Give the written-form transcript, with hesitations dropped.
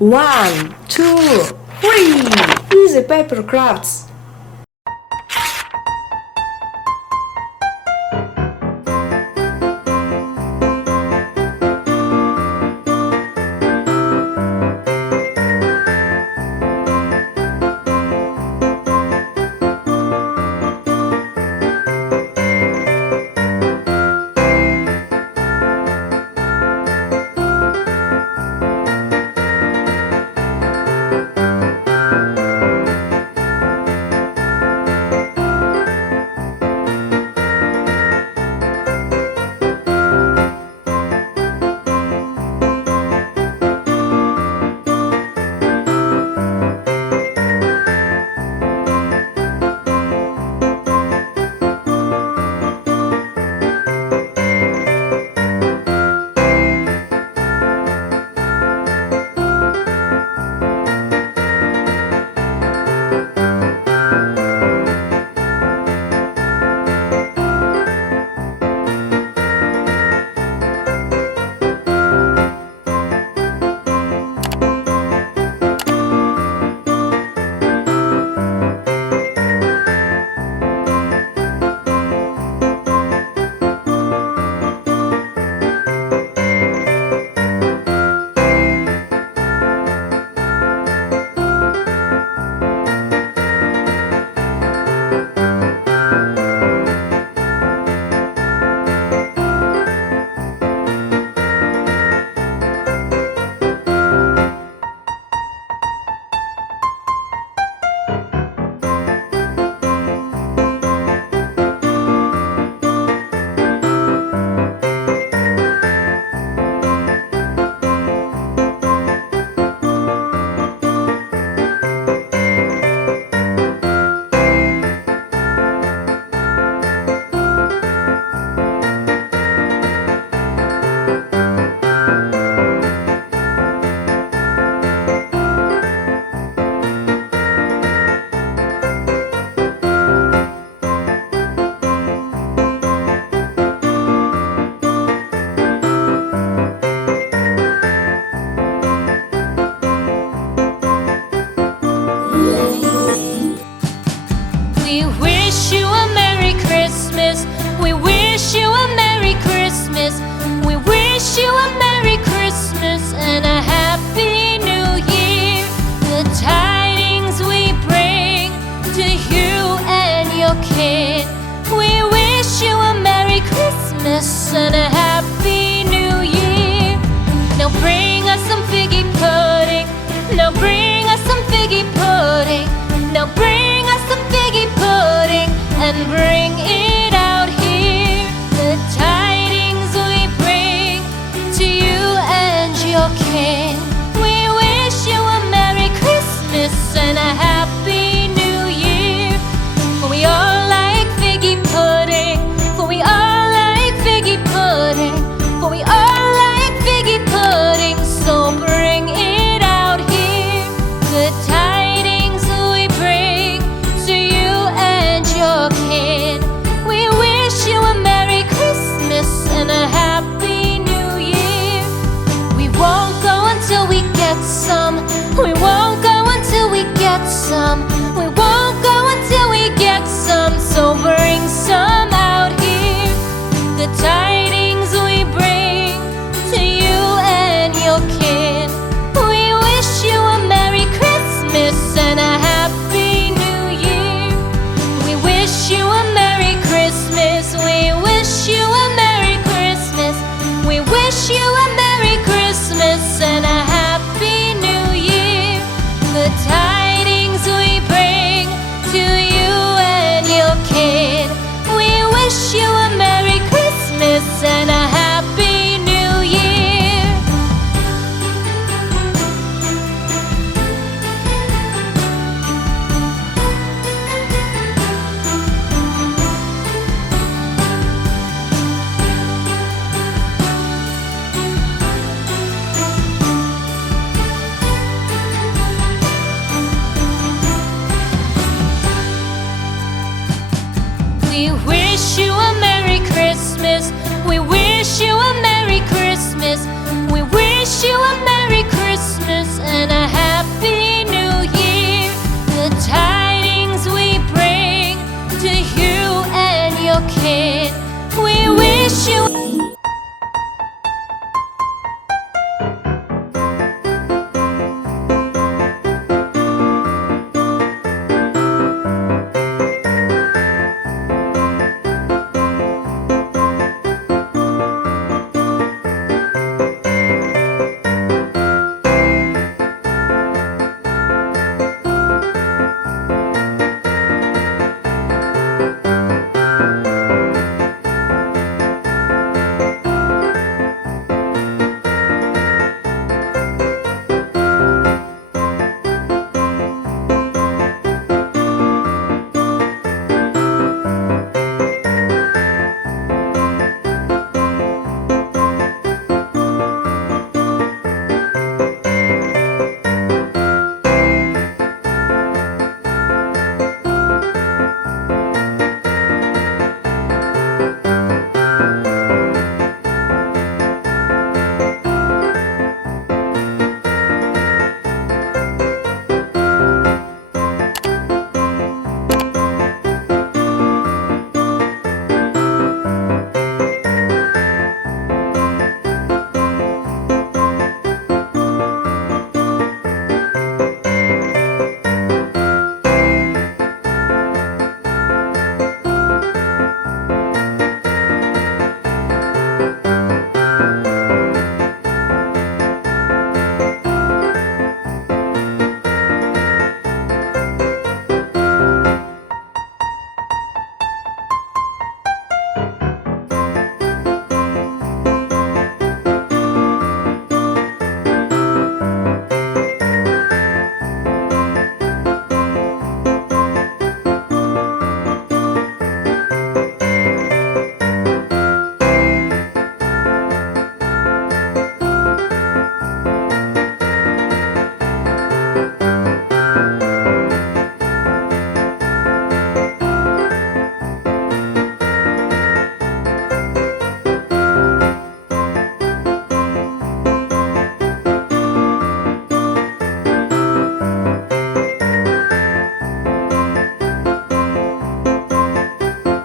1, 2, 3. Easy paper crafts. We wish you a Merry Christmas. We wish you a Merry Christmas. We wish you a Merry Christmas and a Happy New Year. The tidings we bring to you and your kid. We wish you a Merry Christmas and a Happy New Year. Now bring us some figgy pudding. Now bring us some figgy pudding. Now bring us some figgy pudding and bring it out here. The tidings we bring to you and your kin. We wish you a Merry Christmas and a Happy New Year. For we all like figgy pudding. For we all like figgy pudding. For we all like figgy pudding. So bring it out here. The tidings we bring to you and your kin. We wish you a Merry Christmas and a Happy New Year. We won't go until we get some. We won't go until we get some. We won't go until we get some. So bring some out here. The tidings we bring to you and your kin. We wish you a Merry Christmas and a Happy New Year. We wish you a Merry Christmas. We wish you a Merry Christmas. We wish you a Merry Christmas and a Happy New Year. The tidings we bring to you and your kid. We wish you a Merry Christmas and a Happy New Year. We wish you